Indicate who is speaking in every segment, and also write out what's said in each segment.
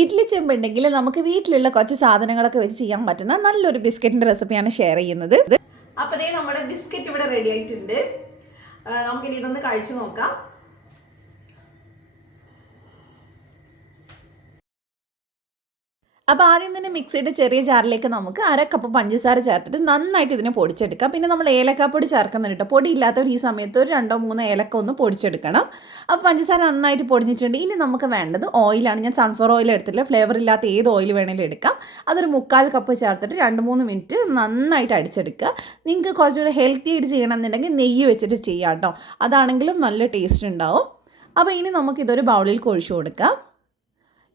Speaker 1: ഇഡ്ലി ചെമ്പുണ്ടെങ്കിൽ നമുക്ക് വീട്ടിലുള്ള കുറച്ച് സാധനങ്ങളൊക്കെ വെച്ച് ചെയ്യാൻ പറ്റുന്ന നല്ലൊരു ബിസ്ക്കറ്റിന്റെ റെസിപ്പിയാണ് ഷെയർ ചെയ്യുന്നത്. അപ്പോൾ നമ്മുടെ ബിസ്ക്കറ്റ് ഇവിടെ റെഡി ആയിട്ടുണ്ട്. നമുക്കിനി ഇതൊന്ന് കഴിച്ചു നോക്കാം. അപ്പോൾ ആദ്യം തന്നെ മിക്സിയുടെ ചെറിയ ജാറിലേക്ക് നമുക്ക് അര കപ്പ് പഞ്ചസാര ചേർത്തിട്ട് നന്നായിട്ട് ഇതിനെ പൊടിച്ചെടുക്കാം. പിന്നെ നമ്മൾ ഏലക്കാപ്പൊടി ചേർക്കുന്നുണ്ട് കേട്ടോ. പൊടി ഇല്ലാത്തവർ ഈ സമയത്ത് ഒരു രണ്ടോ മൂന്നോ ഏലക്ക ഒന്ന് പൊടിച്ചെടുക്കണം. അപ്പോൾ പഞ്ചസാര നന്നായിട്ട് പൊടിഞ്ഞിട്ടുണ്ട്. ഇനി നമുക്ക് വേണ്ടത് ഓയിലാണ് ഞാൻ സൺഫ്ലവർ ഓയിൽ എടുത്തില്ല ഫ്ലേവർ ഇല്ലാത്ത ഏത് ഓയിൽ വേണമെങ്കിലും എടുക്കാം. അതൊരു മുക്കാൽ കപ്പ് ചേർത്തിട്ട് രണ്ട് മൂന്ന് മിനിറ്റ് നന്നായിട്ട് അടിച്ചെടുക്കുക. നിങ്ങൾക്ക് കുറച്ചുകൂടി ഹെൽത്തി ആയിട്ട് ചെയ്യണമെന്നുണ്ടെങ്കിൽ നെയ്യ് വെച്ചിട്ട് ചെയ്യാം കേട്ടോ. അതാണെങ്കിലും നല്ല ടേസ്റ്റ് ഉണ്ടാവും. അപ്പോൾ ഇനി നമുക്കിതൊരു ബൗളിൽ കൊഴിച്ചു കൊടുക്കാം.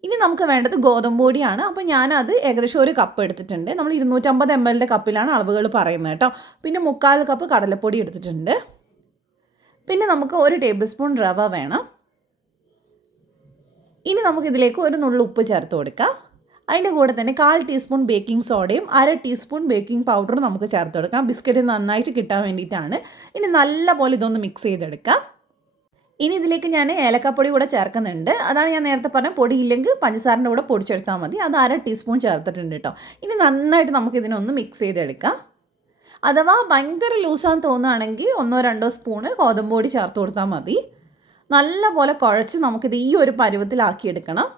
Speaker 1: ഇനി നമുക്ക് വേണ്ടത് ഗോതമ്പ് പൊടിയാണ്. അപ്പോൾ ഞാനത് ഏകദേശം ഒരു കപ്പ് എടുത്തിട്ടുണ്ട്. നമ്മൾ ഇരുന്നൂറ്റമ്പത് എം എല്ലിന്റെ കപ്പിലാണ് അളവുകൾ പറയുന്നത് കേട്ടോ. പിന്നെ മുക്കാൽ കപ്പ് കടലപ്പൊടി എടുത്തിട്ടുണ്ട്. പിന്നെ നമുക്ക് ഒരു ടേബിൾ സ്പൂൺ റവ വേണം. ഇനി നമുക്കിതിലേക്ക് ഒരു നുള്ളു ഉപ്പ് ചേർത്ത് കൊടുക്കാം. അതിന്റെ കൂടെ തന്നെ കാൽ ടീസ്പൂൺ ബേക്കിംഗ് സോഡയും അര ടീസ്പൂൺ ബേക്കിംഗ് പൗഡറും നമുക്ക് ചേർത്ത് കൊടുക്കാം. ബിസ്ക്കറ്റ് നന്നായിട്ട് കിട്ടാൻ വേണ്ടിയിട്ടാണ്. ഇനി നല്ലപോലെ ഇതൊന്ന് മിക്സ് ചെയ്തെടുക്കാം. ഇനി ഇതിലേക്ക് ഞാൻ ഏലക്കപ്പൊടി കൂടെ ചേർക്കുന്നുണ്ട്. അതാണ് ഞാൻ നേരത്തെ പറഞ്ഞ പൊടി ഇല്ലെങ്കിൽ പഞ്ചസാരന്റെ കൂടെ പൊടിച്ചെടുത്താൽ മതി. അത് അര ടീസ്പൂൺ ചേർത്തിട്ടുണ്ട് കേട്ടോ ഇനി നന്നായിട്ട് നമുക്ക് ഇതിനൊന്ന് മിക്സ് ചെയ്തെടുക്കാം. അഥവാ ഭയങ്കര ലൂസാന്ന് തോന്നുകയാണെങ്കിൽ ഒന്നോ രണ്ടോ സ്പൂണ് ഗോതമ്പ് പൊടി ചേർത്ത് കൊടുത്താൽ മതി. നല്ല പോലെ കുഴച്ച് നമുക്കിത് ഈ ഒരു പരുവത്തിലാക്കിയെടുക്കണം.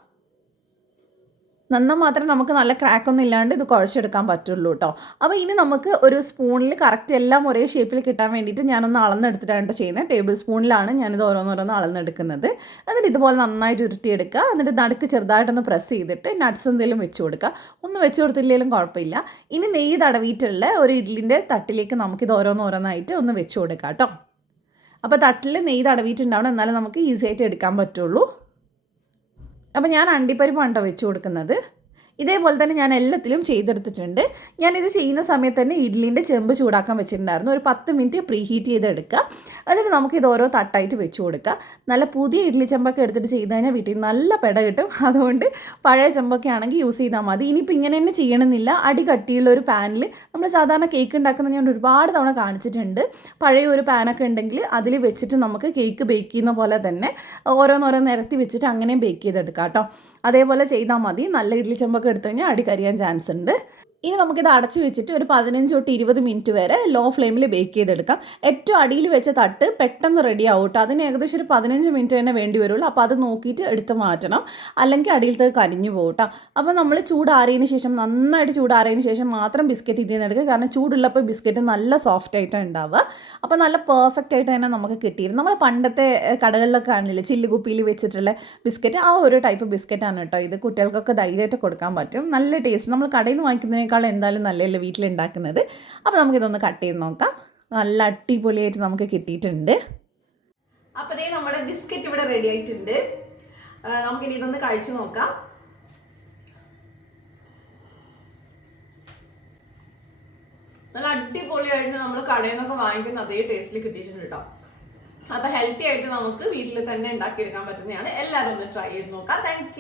Speaker 1: നന്ന മാത്രമേ നമുക്ക് നല്ല ക്രാക്കൊന്നും ഇല്ലാണ്ട് ഇത് കുഴച്ചെടുക്കാൻ പറ്റുള്ളൂ കേട്ടോ അപ്പോൾ ഇനി നമുക്ക് ഒരു സ്പൂണിൽ കറക്റ്റ് എല്ലാം ഒരേ ഷേപ്പിൽ കിട്ടാൻ വേണ്ടിയിട്ട് ഞാനൊന്ന് അളന്നെടുത്തിട്ടാണ് കേട്ടോ ചെയ്യുന്നത്. ടേബിൾ സ്പൂണിലാണ് ഞാനിത് ഓരോന്നോരോന്ന് അളന്നെടുക്കുന്നത്. എന്നിട്ട് ഇതുപോലെ നന്നായിട്ട് ഉരുട്ടിയെടുക്കുക. എന്നിട്ട് നടുക്ക് ചെറുതായിട്ടൊന്ന് പ്രസ് ചെയ്തിട്ട് നട്ട്സ് എന്തെങ്കിലും വെച്ച് കൊടുക്കുക. ഒന്ന് വെച്ച് കൊടുത്തില്ലെങ്കിലും കുഴപ്പമില്ല. ഇനി നെയ്യ് തടവിയിട്ടുള്ള ഒരു ഇഡ്ലിന്റെ തട്ടിലേക്ക് നമുക്കിത് ഓരോന്നോരോന്നായിട്ട് ഒന്ന് വെച്ച് കൊടുക്കാം കേട്ടോ അപ്പോൾ തട്ടിൽ നെയ്യ് തടവിയിട്ടുണ്ടാവണം എന്നാലും നമുക്ക് ഈസി ആയിട്ട് എടുക്കാൻ പറ്റുള്ളൂ. അപ്പോൾ ഞാൻ അണ്ടിപ്പരിപ്പാണ് കേട്ടോ വെച്ച് കൊടുക്കുന്നത്. ഇതേപോലെ തന്നെ ഞാൻ എല്ലാത്തിലും ചെയ്തെടുത്തിട്ടുണ്ട്. ഞാനിത് ചെയ്യുന്ന സമയത്ത് തന്നെ ഇഡ്ലിന്റെ ചെമ്പ് ചൂടാക്കാൻ വെച്ചിട്ടുണ്ടായിരുന്നു. ഒരു പത്ത് മിനിറ്റ് പ്രീ ഹീറ്റ് ചെയ്തെടുക്കുക. എന്നിട്ട് നമുക്ക് ഇത് ഓരോ തട്ടായിട്ട് വെച്ച് കൊടുക്കുക. നല്ല പുതിയ ഇഡ്ലി ചെമ്പൊക്കെ എടുത്തിട്ട് ചെയ്ത് കഴിഞ്ഞാൽ വീട്ടിൽ നല്ല പെട കിട്ടും. അതുകൊണ്ട് പഴയ ചെമ്പൊക്കെ ആണെങ്കിൽ യൂസ് ചെയ്താൽ മതി. ഇനിയിപ്പോൾ ഇങ്ങനെ തന്നെ ചെയ്യണമെന്നില്ല. അടി കട്ടിയുള്ള ഒരു പാനിൽ നമ്മൾ സാധാരണ കേക്ക് ഉണ്ടാക്കുന്ന ഞാൻ ഒരുപാട് തവണ കാണിച്ചിട്ടുണ്ട്. പഴയ ഒരു പാനൊക്കെ ഉണ്ടെങ്കിൽ അതിൽ വെച്ചിട്ട് നമുക്ക് കേക്ക് ബേക്ക് ചെയ്യുന്ന പോലെ തന്നെ ഓരോന്നോരോ നിരത്തി വെച്ചിട്ട് അങ്ങനെയും ബേക്ക് ചെയ്തെടുക്കാം കേട്ടോ. അതേപോലെ ചെയ്താൽ മതി. നല്ല ഇഡ്ലി ചെമ്പൊക്കെ എടുത്തു കഴിഞ്ഞാൽ അടി കരിയാൻ ചാൻസ് ഉണ്ട്. ഇനി നമുക്കിത് അടച്ചു വെച്ചിട്ട് ഒരു പതിനഞ്ച് തൊട്ട് ഇരുപത് മിനിറ്റ് വരെ ലോ ഫ്ലെയിമിൽ ബേക്ക് ചെയ്തെടുക്കാം. ഏറ്റവും അടിയിൽ വെച്ച തട്ട് പെട്ടെന്ന് റെഡി ആവട്ടെ. അതിന് ഏകദേശം ഒരു പതിനഞ്ച് മിനിറ്റ് തന്നെ വേണ്ടി വരുള്ളൂ. അപ്പോൾ അത് നോക്കിയിട്ട് എടുത്ത് മാറ്റണം. അല്ലെങ്കിൽ അടിയിലത്തെ കരിഞ്ഞു പോകട്ടെ അപ്പോൾ നമ്മൾ ചൂടാറിയതിന് ശേഷം നന്നായിട്ട് ചൂടാറിയതിന് ശേഷം മാത്രം ബിസ്ക്കറ്റ് ഇതിൽ നിന്ന് എടുക്കുക. കാരണം ചൂടുള്ളപ്പോൾ ബിസ്ക്കറ്റ് നല്ല സോഫ്റ്റ് ആയിട്ടാണ് ഉണ്ടാവുക. അപ്പോൾ നല്ല പെർഫെക്റ്റ് ആയിട്ട് തന്നെ നമുക്ക് കിട്ടിയിരുന്നു. നമ്മൾ പണ്ടത്തെ കടകളിലൊക്കെ കാണില്ലേ ചില്ലുകുപ്പിയിൽ വെച്ചിട്ടുള്ള ബിസ്ക്കറ്റ് ആ ഒരു ടൈപ്പ് ബിസ്ക്കറ്റാണ് കേട്ടോ ഇത്. കുട്ടികൾക്കൊക്കെ ധൈര്യമായിട്ട് കൊടുക്കാൻ പറ്റും. നല്ല ടേസ്റ്റ് നമ്മൾ കടയിൽ നിന്ന് വാങ്ങിക്കുന്നതിനേക്കാൾ എന്തായാലും നല്ലതല്ലേ വീട്ടിലുണ്ടാക്കുന്നത്. അപ്പോൾ നമുക്കിതൊന്ന് കട്ട് ചെയ്ത് നോക്കാം. നല്ല അടിപൊളിയായിട്ട് നമുക്ക് കിട്ടിയിട്ടുണ്ട്. അപ്പോൾ ഇതേ നമ്മുടെ ബിസ്ക്കറ്റ് ഇവിടെ റെഡി ആയിട്ടുണ്ട്. നമുക്കിനി ഇതൊന്ന് കഴിച്ചു നോക്കാം. നല്ല അടിപൊളിയായിട്ട് നമ്മൾ കടയിൽ നിന്നൊക്കെ വാങ്ങിക്കുന്ന അതേ ടേസ്റ്റിൽ കിട്ടിയിട്ടുണ്ട് കേട്ടോ. അപ്പൊ ഹെൽത്തി ആയിട്ട് നമുക്ക് വീട്ടിൽ തന്നെ ഉണ്ടാക്കിയെടുക്കാൻ പറ്റുന്നതാണ്. എല്ലാവരും ഒന്ന് ട്രൈ ചെയ്ത് നോക്കാം. താങ്ക്